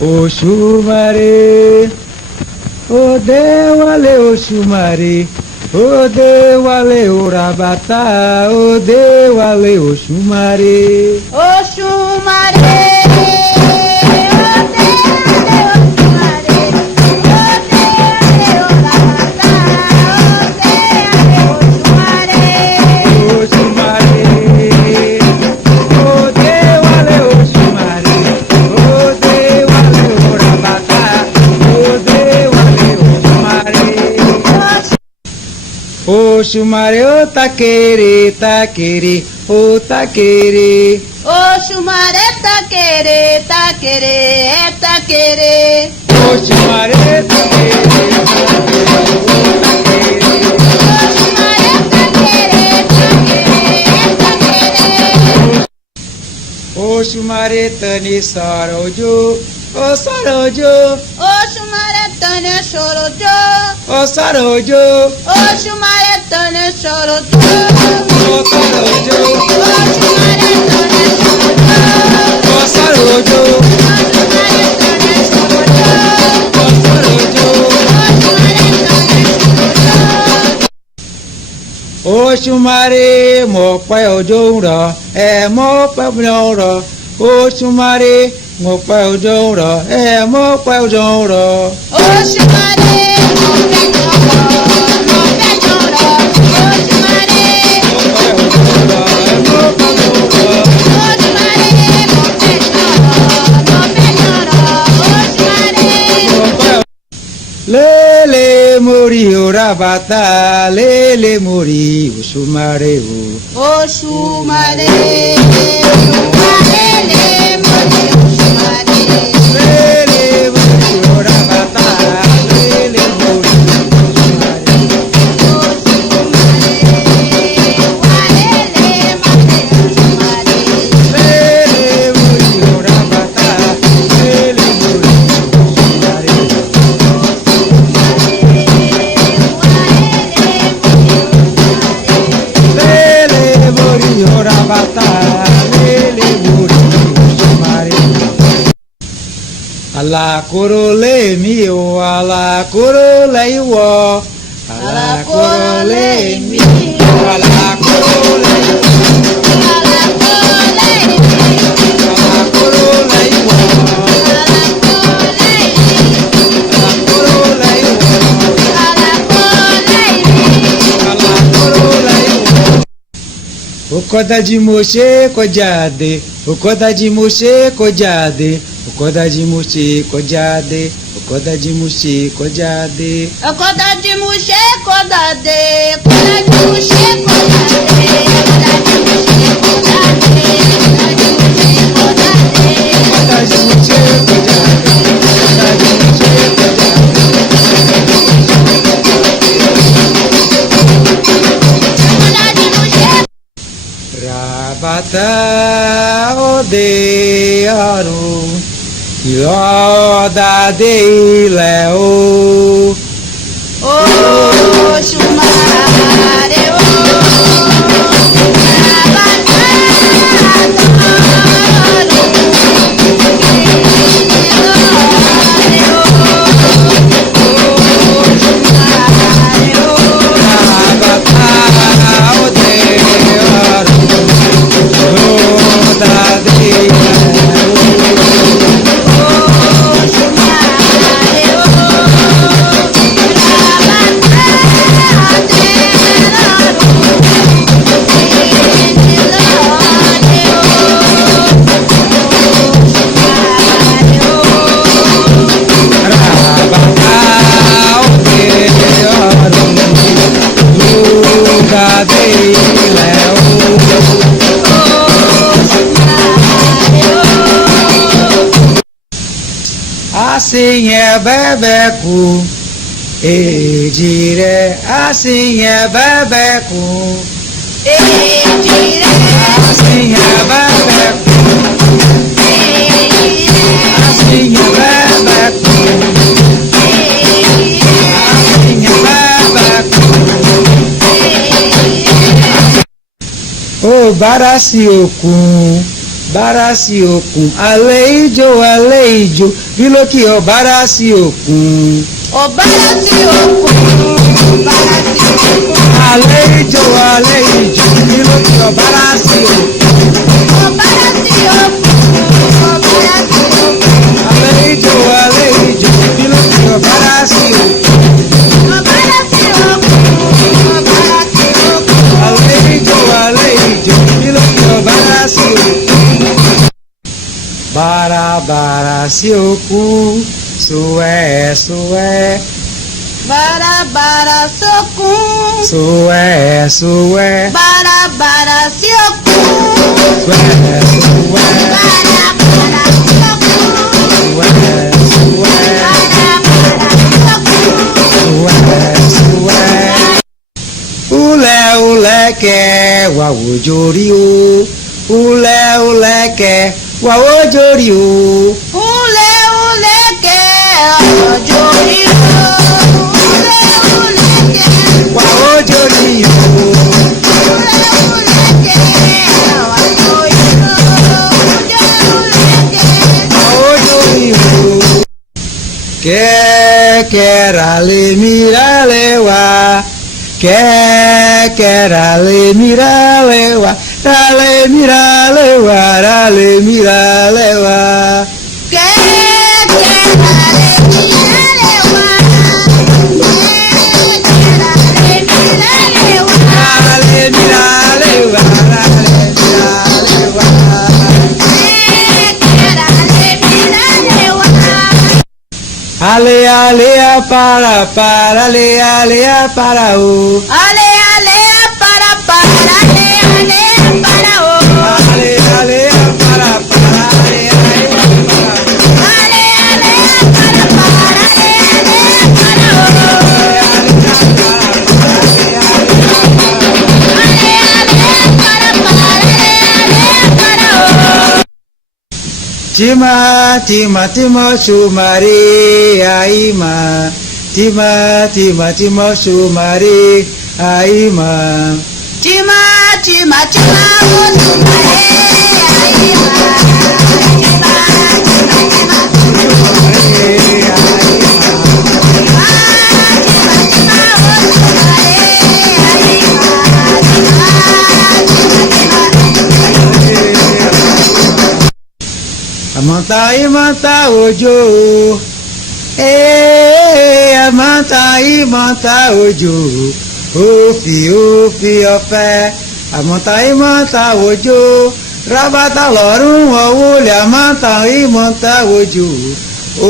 Òsùmàrè, òdè-wàlè Òsùmàrè, òdè-wàlè Ràbàtà, òdè-wàlè Òsùmàrè. Òsùmàrè. Òsùmàrè ó ta kéré, ó ta kéré. Òsùmàrè ta kéré, ta kéré. Òsùmàrè ta kéré, ó ta kéré. Òsùmàrè ta kéré, ta kéré. Òsùmàrè taní sòòrò òjò, ó sòòrò òjò. Òsùmàrè taní sòòrò òjò, ó sòòrò òjò. Òsùmàrè taní sòòrò òjò, ó sòòrò òjò. Òsùmàrè taní sòòrò òjò, ó sòòrò òjò. Òsùmàrè taní sòòrò òjò, ó sòòrò òjò. Òsùmàrè taní sòòrò òjò. Òsùmàrè mo pẹ́ òjò ń rọ̀, mo pẹ́ òjò ń rọ̀. Òsùmàrè mo pẹ́ òjò ń rọ̀, mo pẹ́ òjò ń rọ̀. Òsùmàrè mo fẹ́ jọ̀rọ̀, mo fẹ́ jọ̀rọ̀. Òsùmàrè Mo pẹ́ òjò ń rọ̀, mo pẹ́ òjò ń rọ̀. Òsùmàrè mo fẹ́ jọ̀rọ̀, mo fẹ́ jọ̀rọ̀. Òsùmàrè. Mo pẹ́ Lé'lé mo rí o Ràbàtà, Lé'lé mo rí Òsùmàrè o. Òsùmàrè, wàlé'lé mo rí Òsùmàrè. Lé'lé mo rí o Ràbàtà, Lé'lé mo rí Òsùmàrè. Òsùmàrè, wàlé'lé mo rí Òsùmàrè. Lé'lé mo rí o Ràbàtà, Lé'lé mo rí Òsùmàrè. Lé'lé mo rí o Ràbàtà, Lé'lé mo rí Òsùmàrè. Aláàkòró lèmi o, Aláàkòró lẹ́yìnwó. Aláàkòró lèmi, Aláàkòró lẹ́yìnwó. Aláàkòró lẹ́yìnwó. Aláàkòró lẹ́yìnwó. Aláàkòró lẹ́yìnwó. Òkòdájí mo ṣe kòjáàde, òkòdájí mo ṣe kòjáàde, òkòdájí mo ṣe kòjáàde, òkòdájí mo ṣe kòjáàde. Kòdájí mo ṣe kòdáde, kòdájí mo ṣe kòdáde, kòdájí mo ṣe kòdáde, kòdájí mo ṣe kòdáde. Òkòdájí mo ṣe kòjáàde, òkòdájí mo ṣe kòjáàde. Ràbàtà òde ọ̀run, ìwọ dadé ilẹ̀ o. Òsùmàrè o, Ràbàtà àtọ̀run, ìlọ̀rẹ̀ o. Òsùmàrè o, Ràbàtà òde ọ̀run, ìwọ dadé ilẹ̀ o. Òsùmàrè o, Assim é bebeco, edire, assim é bebeco, assim é bebeco, assim é bebeco, assim é bebeco. O baraciocum, bàrà sí òkun alẹ́ ìjó bí lókè ọ̀bàrà sí òkun. ọ̀bàrà sí òkun ọ̀bàrà sí òkun. alẹ́ ìjó bí lókè ọ̀bàrà sí òkun. ọ̀bàrà sí òkun ọ̀bàrà sí òkun. alẹ́ ìjó bí lókè ọ̀bàrà sí òkun. ọ̀bàrà sí òkun ọ̀bàrà sí òkun. alẹ́ ìjó bí lókè ọ̀bàrà sí òkun. Bàrà-bàrà sí òkun súwe-súwé. Bàrà-bàrà sókun. Súwe-súwé. Bàrà-bàrà sí òkun. Súwe-súwé. Bàrà-bàrà sókun. Súwe-súwé. Bàrà-bàrà sókun. Súwe-súwé. Wulè-wulè kẹ́ wà òjòó'ri o. Wulè-wulè kẹ́ wà òjòó'ri o. Wulè-wulè kẹ́ òjòó'ri o. Wulè-wulè kẹ́ wà òjòó'ri o. Wulè-wulè kẹ́ òjòó'ri o. Wulè-wulè kẹ́ wà òjòó'ri o. Kẹ́kẹ́rà lè mìíràn lè wá. Kẹ́kẹ́rà lè mìíràn lè wá. Rale mira lewa. Ale para para o. Ale para para o. Ale para Tima Òsùmàrè àìmà. Tima Òsùmàrè àìmà. Tima Òsùmàrè Amanta òjò amanta òjò òfì ọ̀fẹ́ amanta òjò Ràbàtà lọ́rùn Wulè amanta òjò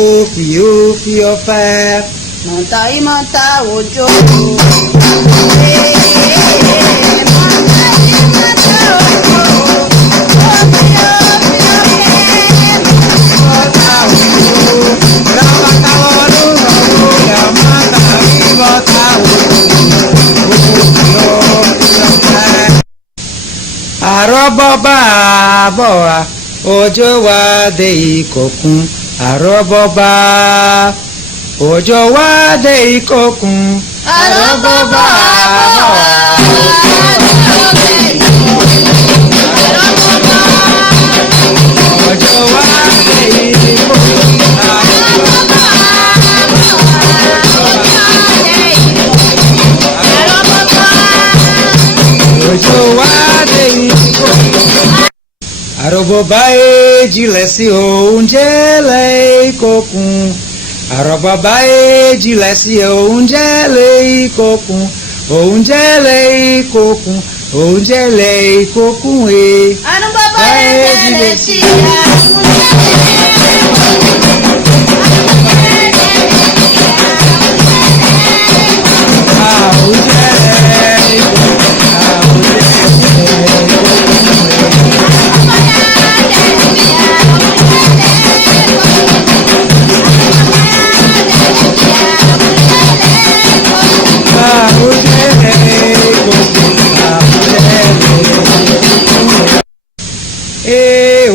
òfì ọ̀fẹ́. Manta òjò. Àróbò bá bọ̀ wá òjò wá dé ìkọ̀kun. Àróbò bá òjò wá dé ìkọ̀kun. Àróbò bá bọ̀ wá òjò wá dé ìkọ̀kun. Òjò wá dé ìkọ̀kun. Àróbò bá èjìlẹ̀ sí oúnjẹ lẹ́ẹ̀kọ̀kun. Àróbò bá èjìlẹ̀ sí oúnjẹ lẹ́ẹ̀kọ̀kun. Oúnjẹ lẹ́ẹ̀kọ̀kun. Oúnjẹ lẹ́ẹ̀kọ̀kun ẹ̀. Àróbò bá èjìlẹ̀ sí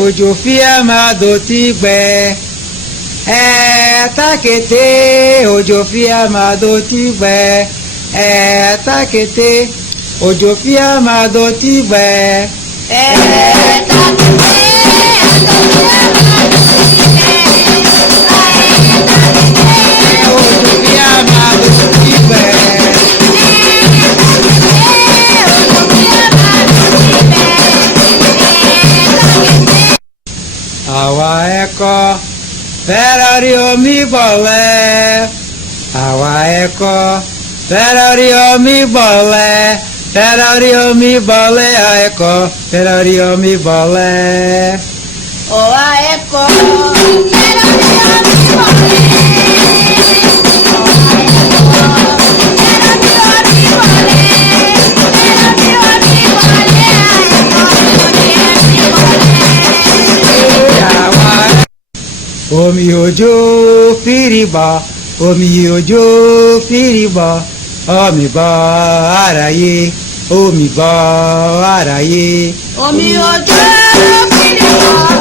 òjò fi àmàdò ti gbẹ. Tákété òjò fi àmàdò ti gbẹ. Tákété òjò fi àmàdò ti gbẹ. Tákété Àwa ẹ̀kọ́ fẹ́ràn rí omi bọ̀lẹ̀. Àwa ẹ̀kọ́ fẹ́ràn rí omi bọ̀lẹ̀. Fẹ́ràn rí omi bọ̀lẹ̀ ẹ̀kọ́ fẹ́ràn rí omi bọ̀lẹ̀. Àwa ẹ̀kọ́ fẹ́ràn rí omi bọ̀lẹ̀. Omi òjò fìrìbà, omi òjò fìrìbà, omi bọ́ àráyé, omi bọ́ àráyé. Omi òjò fìrìbà.